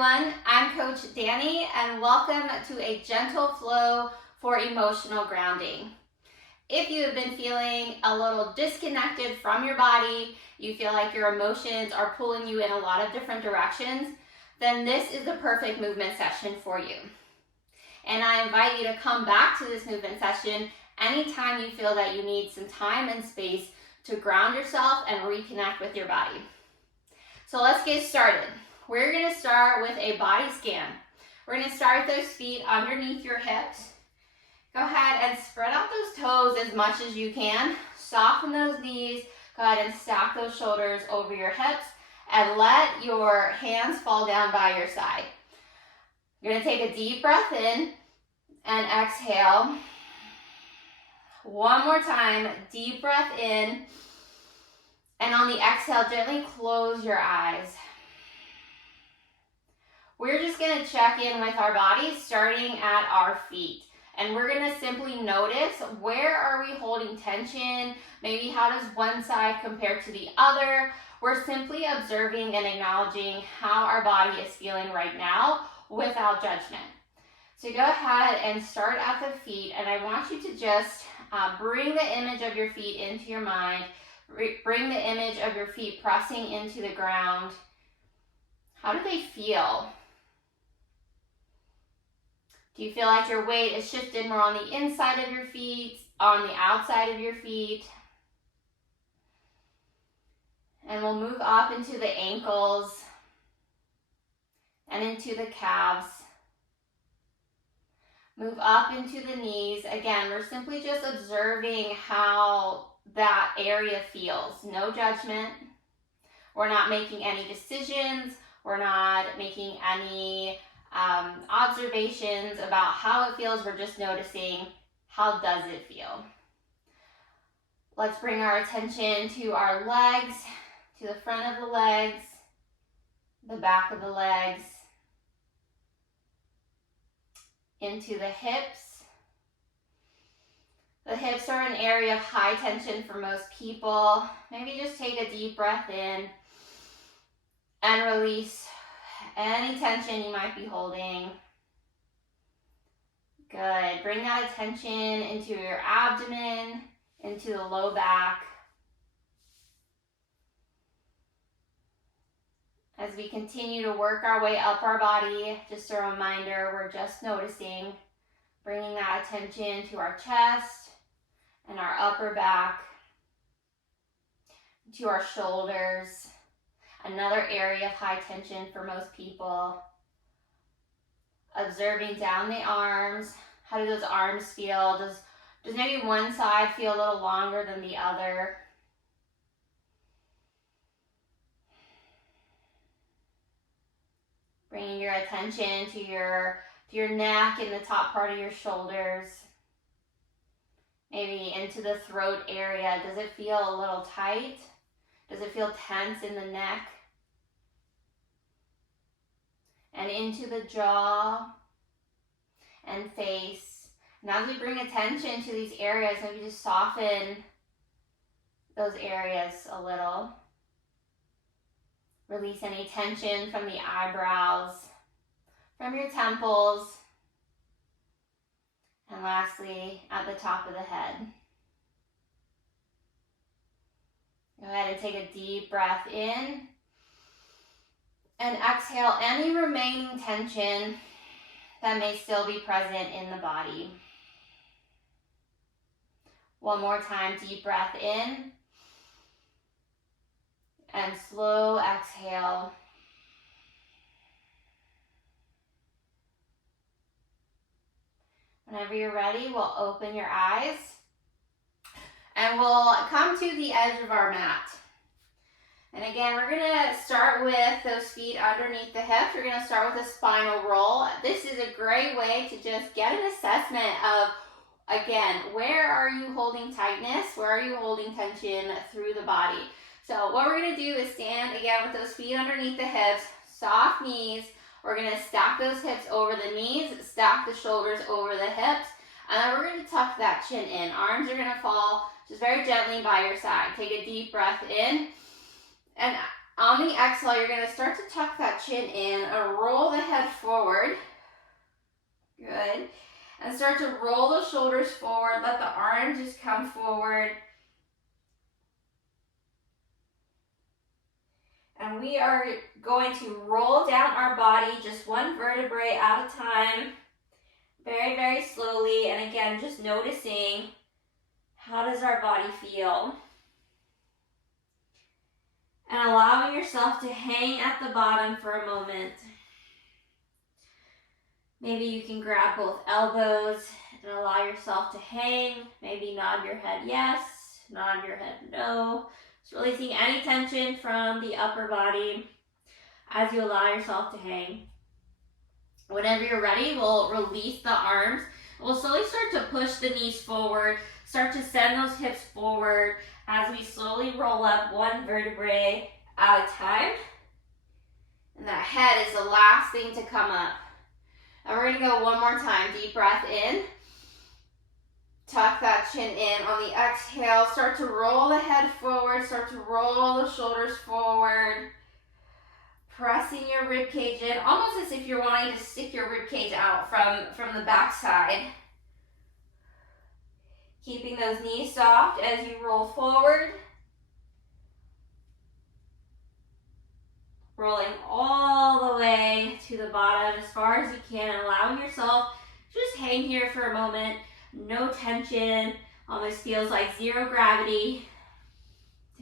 everyone, I'm Coach Danny and welcome to a gentle flow for emotional grounding. If you have been feeling a little disconnected from your body, you feel like your emotions are pulling you in a lot of different directions, then this is the perfect movement session for you. And I invite you to come back to this movement session anytime you feel that you need some time and space to ground yourself and reconnect with your body. So let's get started. We're going to start with a body scan. We're going to start with those feet underneath your hips. Go ahead and spread out those toes as much as you can. Soften those knees. Go ahead and stack those shoulders over your hips and let your hands fall down by your side. You're going to take a deep breath in and exhale. One more time, deep breath in. And on the exhale, gently close your eyes. We're just going to check in with our bodies starting at our feet. And we're going to simply notice, where are we holding tension? Maybe how does one side compare to the other? We're simply observing and acknowledging how our body is feeling right now without judgment. So go ahead and start at the feet. And I want you to just bring the image of your feet into your mind. Bring the image of your feet pressing into the ground. How do they feel? Do you feel like your weight is shifted more on the inside of your feet, on the outside of your feet? And we'll move up into the ankles and into the calves. Move up into the knees. Again, we're simply just observing how that area feels. No judgment. We're not making any decisions. We're not making any observations about how it feels. We're just noticing, how does it feel? Let's bring our attention to our legs, to the front of the legs, the back of the legs, into the hips. The hips are an area of high tension for most people. Maybe just take a deep breath in and release any tension you might be holding. Good. Bring that attention into your abdomen, into the low back. As we continue to work our way up our body, just a reminder, we're just noticing, bringing that attention to our chest and our upper back, to our shoulders. Another area of high tension for most people. Observing down the arms. How do those arms feel? Does maybe one side feel a little longer than the other? Bringing your attention to your neck and the top part of your shoulders. Maybe into the throat area. Does it feel a little tight? Does it feel tense in the neck? And into the jaw and face. And as we bring attention to these areas, maybe just soften those areas a little. Release any tension from the eyebrows, from your temples. And lastly, at the top of the head. Go ahead and take a deep breath in and exhale any remaining tension that may still be present in the body. One more time, deep breath in and slow exhale. Whenever you're ready, we'll open your eyes. And we'll come to the edge of our mat. And again, we're going to start with those feet underneath the hips. We're going to start with a spinal roll. This is a great way to just get an assessment of, again, where are you holding tightness? Where are you holding tension through the body? So what we're going to do is stand again with those feet underneath the hips, soft knees. We're going to stack those hips over the knees, stack the shoulders over the hips. And then we're going to tuck that chin in. Arms are going to fall just very gently by your side. Take a deep breath in. And On the exhale, you're going to start to tuck that chin in and roll the head forward. Good. And start to roll the shoulders forward. Let the arms just come forward. And we are going to roll down our body just one vertebrae at a time. Very, very slowly. And again, just noticing, how does our body feel? And allowing yourself to hang at the bottom for a moment. Maybe you can grab both elbows and allow yourself to hang. Maybe nod your head yes, nod your head no. Just releasing any tension from the upper body as you allow yourself to hang. Whenever you're ready, we'll release the arms. We'll slowly start to push the knees forward, start to send those hips forward as we slowly roll up one vertebrae at a time. And that head is the last thing to come up. And we're going to go one more time. Deep breath in. Tuck that chin in. On the exhale, start to roll the head forward. Start to roll the shoulders forward. Pressing your rib cage in, almost as if you're wanting to stick your rib cage out from the back side. Keeping those knees soft as you roll forward. Rolling all the way to the bottom as far as you can, allowing yourself to just hang here for a moment. No tension, almost feels like zero gravity.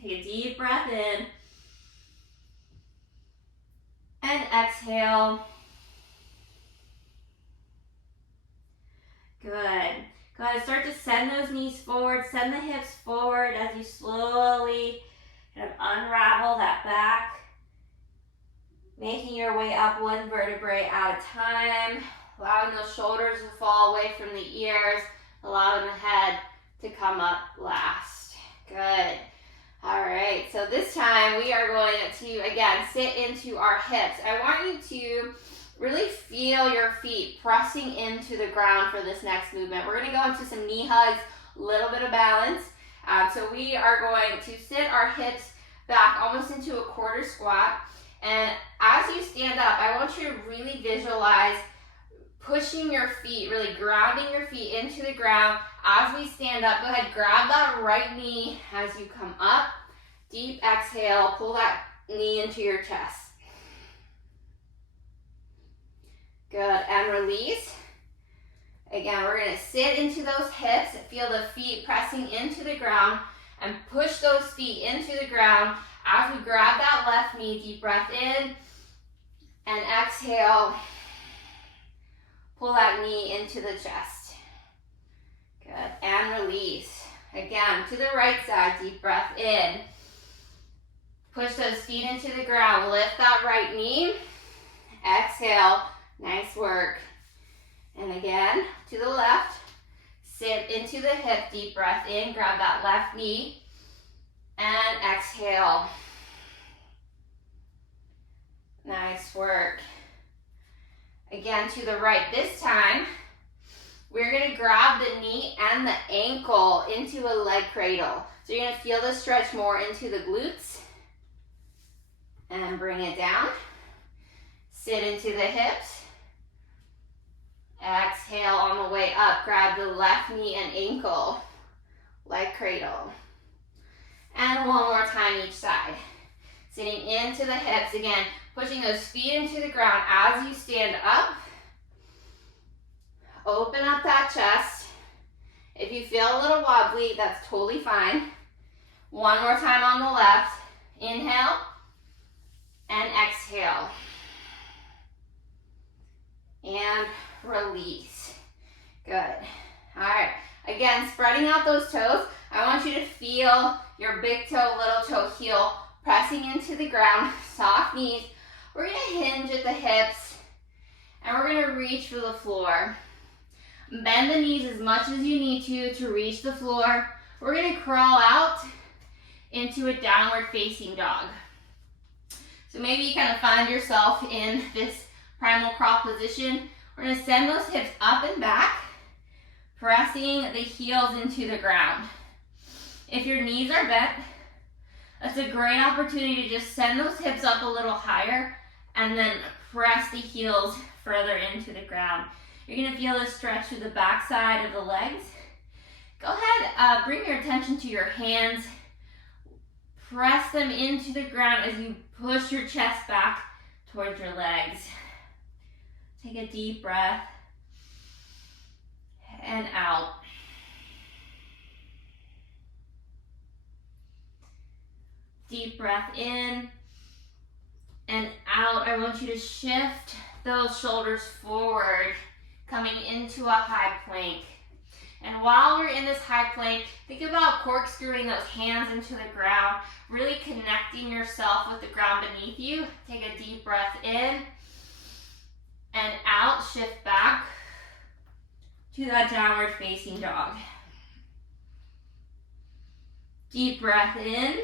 Take a deep breath in. And exhale. Good. Go ahead and start to send those knees forward, send the hips forward as you slowly kind of unravel that back. Making your way up one vertebrae at a time, allowing those shoulders to fall away from the ears, allowing the head to come up last. Good. All right, so this time we are going to, again, sit into our hips. I want you to really feel your feet pressing into the ground for this next movement. We're going to go into some knee hugs, a little bit of balance. So we are going to sit our hips back almost into a quarter squat. And as you stand up, I want you to really visualize pushing your feet, really grounding your feet into the ground. As we stand up, go ahead, grab that right knee as you come up. Deep exhale, pull that knee into your chest. Good, and release. Again, we're gonna sit into those hips, feel the feet pressing into the ground, and push those feet into the ground as we grab that left knee. Deep breath in, and exhale. Pull that knee into the chest. Good, and release. Again, to the right side, deep breath in. Push those feet into the ground, lift that right knee. Exhale, nice work. And again, to the left, sit into the hip, deep breath in, grab that left knee, and exhale. Nice work. Again, to the right this time, we're gonna grab the knee and the ankle into a leg cradle. So you're gonna feel the stretch more into the glutes. And bring it down. Sit into the hips. Exhale on the way up. Grab the left knee and ankle. Leg cradle. And one more time each side. Sitting into the hips. Again, pushing those feet into the ground as you stand up. Open up that chest. If you feel a little wobbly, that's totally fine. One more time on the left. Inhale. And exhale. And release. Good. All right. Again, spreading out those toes. I want you to feel your big toe, little toe, heel pressing into the ground. Soft knees. We're going to hinge at the hips. And we're going to reach for the floor. Bend the knees as much as you need to reach the floor. We're going to crawl out into a downward facing dog. So maybe you kind of find yourself in this primal crawl position. We're going to send those hips up and back, pressing the heels into the ground. If your knees are bent, That's a great opportunity to just send those hips up a little higher and then press the heels further into the ground. You're gonna feel this stretch through the back side of the legs. Go ahead, bring your attention to your hands. Press them into the ground as you push your chest back towards your legs. Take a deep breath and out. Deep breath in and out. I want you to shift those shoulders forward, coming into a high plank. And while we're in this high plank, think about corkscrewing those hands into the ground, really connecting yourself with the ground beneath you. Take a deep breath in and out. Shift back to that downward facing dog. Deep breath in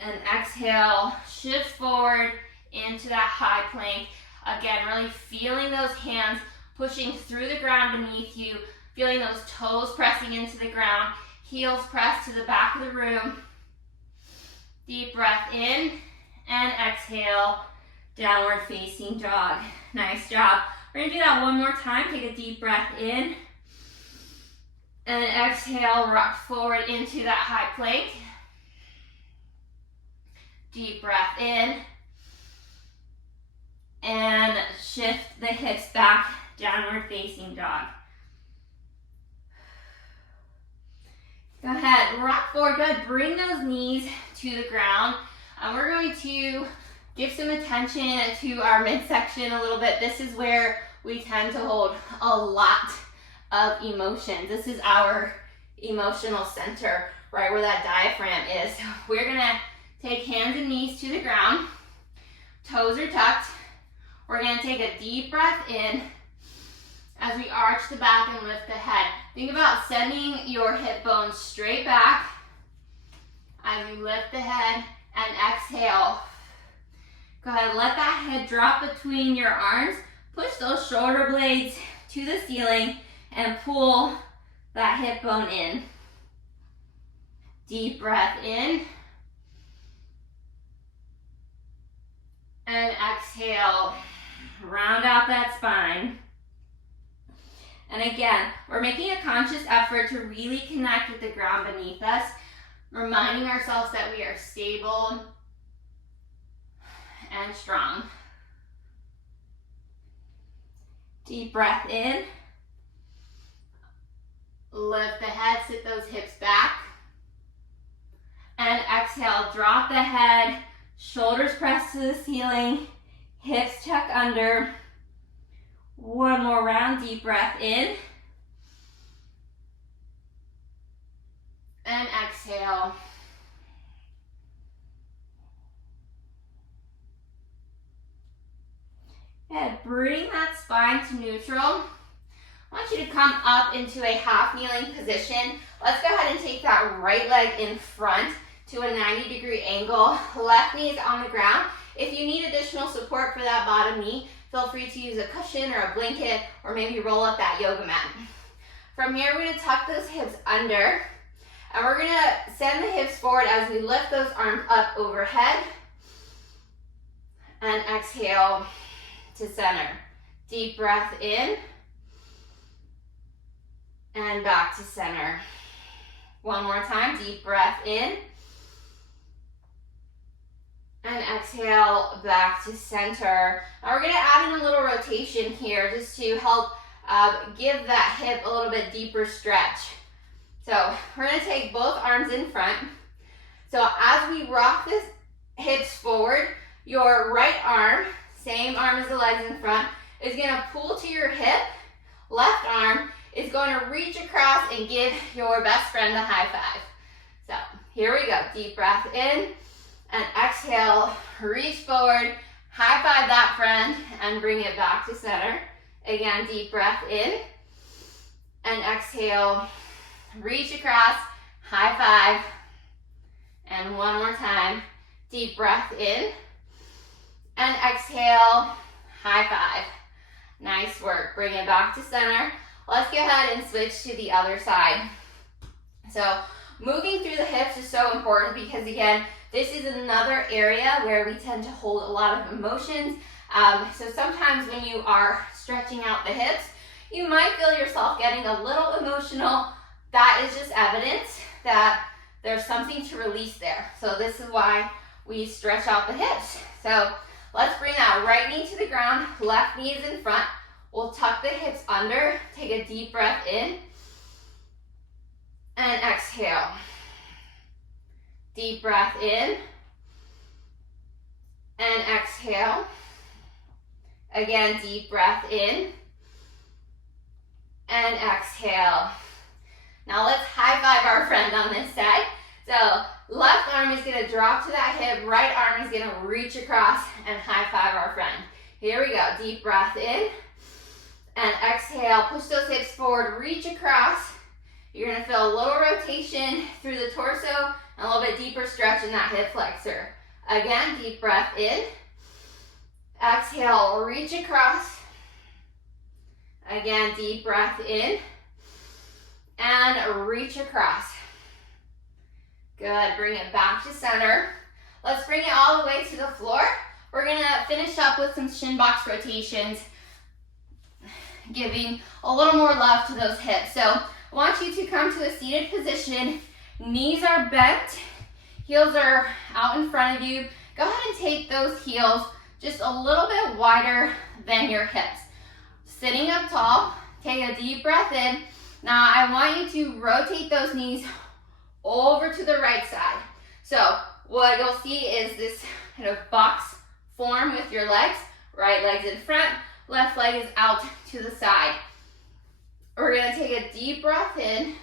and exhale. Shift forward into that high plank. Again, really feeling those hands pushing through the ground beneath you. Feeling those toes pressing into the ground, heels pressed to the back of the room. Deep breath in and exhale, downward facing dog. Nice job. We're gonna do that one more time. Take a deep breath in and exhale, rock forward into that high plank. Deep breath in and shift the hips back, downward facing dog. Go ahead, rock forward, good. Bring those knees to the ground. We're going to give some attention to our midsection a little bit. This is where we tend to hold a lot of emotions. This is our emotional center, right where that diaphragm is. So we're gonna take hands and knees to the ground. Toes are tucked. We're gonna take a deep breath in as we arch the back and lift the head. Think about sending your hip bones straight back as we lift the head and exhale. Go ahead, let that head drop between your arms. Push those shoulder blades to the ceiling and pull that hip bone in. Deep breath in. And exhale. Round out that spine. And again, we're making a conscious effort to really connect with the ground beneath us, reminding ourselves that we are stable and strong. Deep breath in. Lift the head, sit those hips back. And exhale, drop the head, shoulders press to the ceiling, hips tuck under. One more round, deep breath in. And exhale. Good, bring that spine to neutral. I want you to come up into a half kneeling position. Let's go ahead and take that right leg in front to a 90-degree angle. Left knee is on the ground. If you need additional support for that bottom knee, feel free to use a cushion or a blanket, or maybe roll up that yoga mat. From here, we're gonna tuck those hips under, and we're gonna send the hips forward as we lift those arms up overhead, and exhale to center. Deep breath in, and back to center. One more time, deep breath in, and exhale back to center. Now we're gonna add in a little rotation here just to help give that hip a little bit deeper stretch. So we're gonna take both arms in front. So as we rock the hips forward, your right arm, same arm as the legs in front, is gonna pull to your hip. Left arm is going to reach across and give your best friend a high five. So here we go, deep breath in, and exhale, reach forward, high five that friend, and bring it back to center. Again, deep breath in, and exhale, reach across, high five, and one more time, deep breath in, and exhale, high five. Nice work, bring it back to center. Let's go ahead and switch to the other side. So moving through the hips is so important because, again, this is another area where we tend to hold a lot of emotions. So sometimes when you are stretching out the hips, you might feel yourself getting a little emotional. That is just evidence that there's something to release there. So this is why we stretch out the hips. So let's bring that right knee to the ground, left knee is in front. We'll tuck the hips under, take a deep breath in, and exhale. Deep breath in, and exhale. Again, deep breath in, and exhale. Now let's high five our friend on this side. So left arm is gonna drop to that hip, right arm is gonna reach across and high five our friend. Here we go, deep breath in, and exhale, push those hips forward, reach across. You're gonna feel a little rotation through the torso, and a little bit deeper stretch in that hip flexor. Again, deep breath in, exhale, reach across. Again, deep breath in, and reach across. Good, bring it back to center. Let's bring it all the way to the floor. We're gonna finish up with some shin box rotations, giving a little more love to those hips. So I want you to come to a seated position. Knees are bent, heels are out in front of you. Go ahead and take those heels just a little bit wider than your hips. Sitting up tall, take a deep breath in. Now I want you to rotate those knees over to the right side. So what you'll see is this kind of box form with your legs. Right leg's in front, left leg is out to the side. We're gonna take a deep breath in,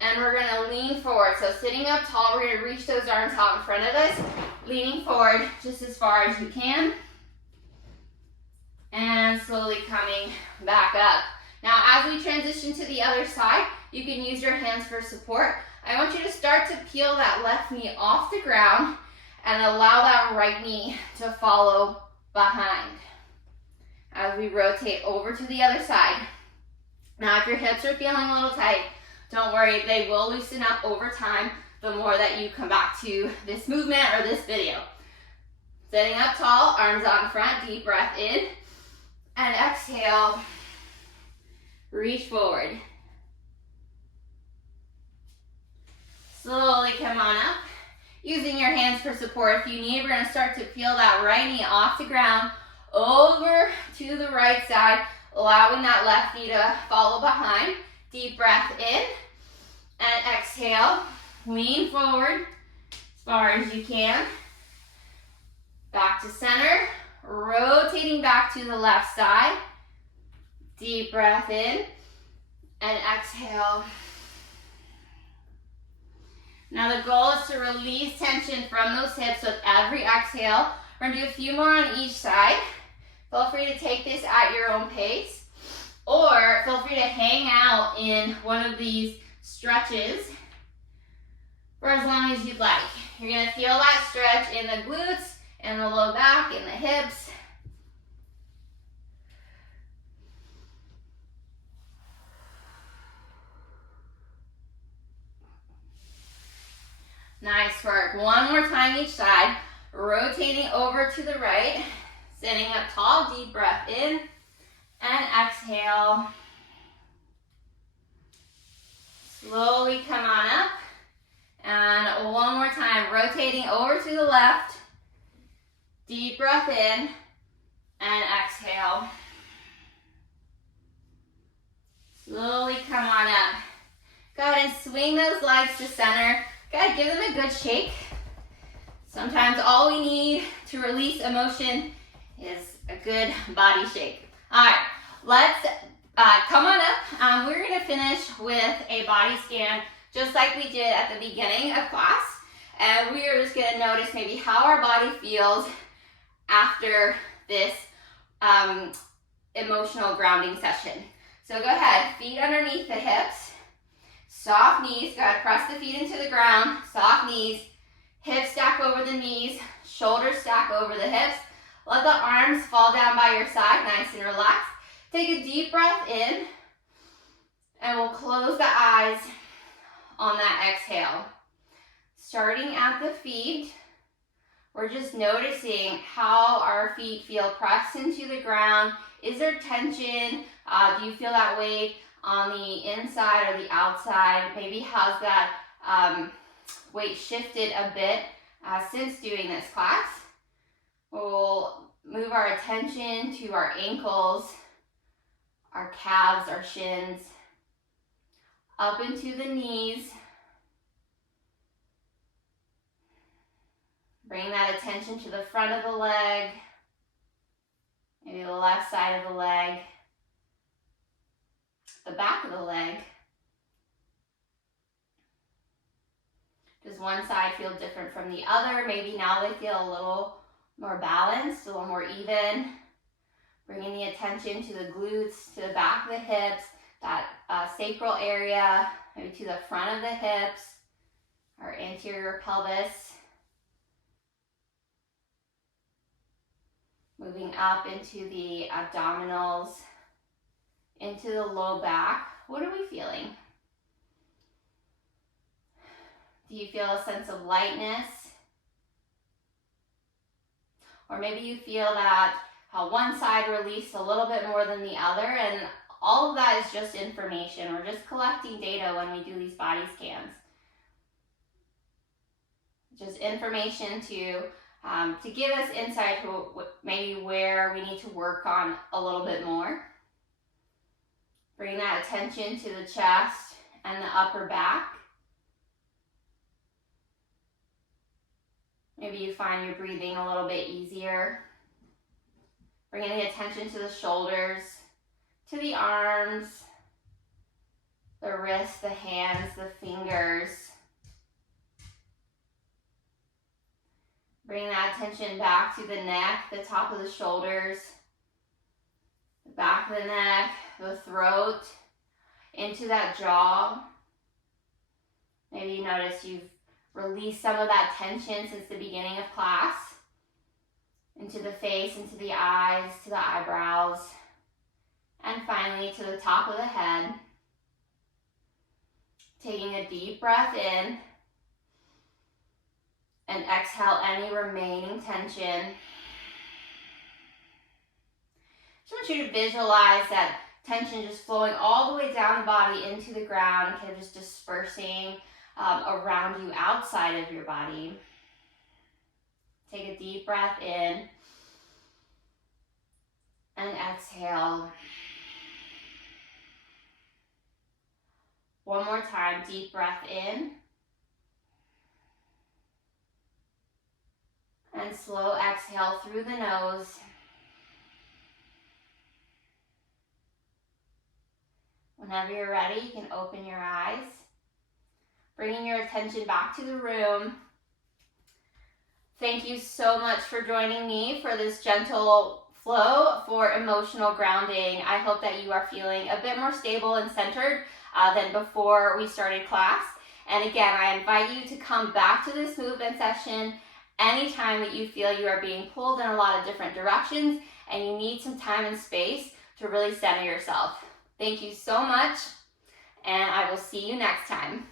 and we're gonna lean forward. So sitting up tall, we're gonna reach those arms out in front of us, leaning forward just as far as you can, and slowly coming back up. Now, as we transition to the other side, you can use your hands for support. I want you to start to peel that left knee off the ground and allow that right knee to follow behind as we rotate over to the other side. Now, if your hips are feeling a little tight, don't worry, they will loosen up over time the more that you come back to this movement or this video. Sitting up tall, arms out in front, deep breath in, and exhale, reach forward. Slowly come on up. Using your hands for support if you need, we're gonna start to peel that right knee off the ground, over to the right side, allowing that left knee to follow behind. Deep breath in, and exhale, lean forward as far as you can. Back to center, rotating back to the left side. Deep breath in, and exhale. Now the goal is to release tension from those hips with every exhale. We're gonna do a few more on each side. Feel free to take this at your own pace, or feel free to hang out in one of these stretches for as long as you'd like. You're gonna feel that stretch in the glutes, in the low back, in the hips. Nice work. One more time each side. Rotating over to the right. Sitting up tall, deep breath in, and exhale. Slowly come on up. And one more time, rotating over to the left. Deep breath in, and exhale. Slowly come on up. Go ahead and swing those legs to center. Go ahead, give them a good shake. Sometimes all we need to release emotion is a good body shake. All right, let's come on up. We're gonna finish with a body scan, just like we did at the beginning of class. And we are just gonna notice maybe how our body feels after this emotional grounding session. So go ahead, feet underneath the hips. Soft knees, go ahead, press the feet into the ground, soft knees, hips stack over the knees, shoulders stack over the hips. Let the arms fall down by your side, nice and relaxed. Take a deep breath in, and we'll close the eyes, on that exhale. Starting at the feet, we're just noticing how our feet feel pressed into the ground. Is there tension? Do you feel that weight on the inside or the outside? Maybe how's that weight shifted a bit since doing this class? We'll move our attention to our ankles, our calves, our shins, up into the knees. Bring that attention to the front of the leg, maybe the left side of the leg, the back of the leg. Does one side feel different from the other? Maybe now they feel a little more balanced, a little more even. Bringing the attention to the glutes, to the back of the hips, that sacral area, maybe to the front of the hips, our anterior pelvis. Moving up into the abdominals, into the low back. What are we feeling? Do you feel a sense of lightness? Or maybe you feel that one side released a little bit more than the other, and all of that is just information. We're just collecting data when we do these body scans. Just information to give us insight to maybe where we need to work on a little bit more. Bring that attention to the chest and the upper back. Maybe you find your breathing a little bit easier. Bringing the attention to the shoulders, to the arms, the wrists, the hands, the fingers. Bring that attention back to the neck, the top of the shoulders, the back of the neck, the throat, into that jaw. Maybe you notice you've released some of that tension since the beginning of class. Into the face, into the eyes, to the eyebrows, and finally to the top of the head. Taking a deep breath in. And exhale any remaining tension. Just want you to visualize that tension just flowing all the way down the body into the ground, kind of just dispersing around you outside of your body. Take a deep breath in and exhale. One more time, deep breath in. And slow exhale through the nose. Whenever you're ready, you can open your eyes. Bringing your attention back to the room. Thank you so much for joining me for this gentle flow for emotional grounding. I hope that you are feeling a bit more stable and centered than before we started class. And again, I invite you to come back to this movement session anytime that you feel you are being pulled in a lot of different directions and you need some time and space to really center yourself. Thank you so much, and I will see you next time.